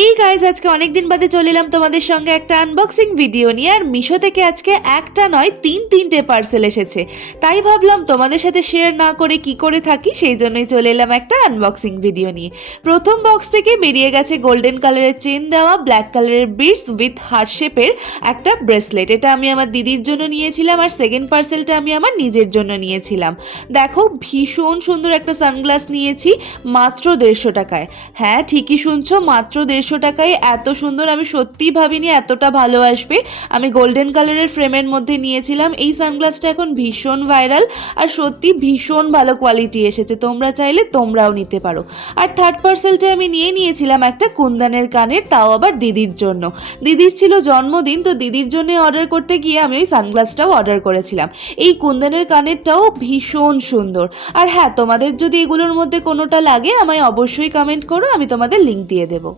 এই গাইজ আজকে অনেকদিন বাদে চলে এলাম তোমাদের সঙ্গে একটা আনবক্সিং ভিডিও নিয়ে। আর মিশো থেকে আজকে একটা নয় তিনটে পার্সেল এসেছে, তাই ভাবলাম তোমাদের সাথে শেয়ার না করে কি করে থাকি, সেই জন্যই চলে এলাম একটা আনবক্সিং ভিডিও নিয়ে। প্রথম বক্স থেকে বেরিয়ে গেছে গোল্ডেন কালারের চেন দেওয়া ব্ল্যাক কালারের বিডস উইথ হার্ট শেপের একটা ব্রেসলেট। এটা আমি আমার দিদির জন্য নিয়েছিলাম, আর সেকেন্ড পার্সেলটা আমি আমার নিজের জন্য নিয়েছিলাম। দেখো ভীষণ সুন্দর একটা সানগ্লাস নিয়েছি মাত্র 150 টাকায়। হ্যাঁ ঠিকই শুনছো, মাত্র 150 টাকায় এত সুন্দর আমি সত্যিই ভাবিনি এতটা ভালো আসবে। আমি গোল্ডেন কালারের ফ্রেমের মধ্যে নিয়েছিলাম। এই সানগ্লাসটা এখন ভীষণ ভাইরাল আর সত্যি ভীষণ ভালো কোয়ালিটি এসেছে, তোমরা চাইলে তোমরাও নিতে পারো। আর থার্ড পার্সেলটা আমি নিয়েছিলাম একটা কুন্দনের কানের, তাও আবার দিদির জন্য। দিদির ছিল জন্মদিন, তো দিদির জন্য অর্ডার করতে গিয়ে আমি ওই সানগ্লাসটাও অর্ডার করেছিলাম। এই কুন্দনের কানেরটাও ভীষণ সুন্দর। আর হ্যাঁ, তোমাদের যদি এগুলোর মধ্যে কোনোটা লাগে আমায় অবশ্যই কমেন্ট করো, আমি তোমাদের লিংক দিয়ে দেবো।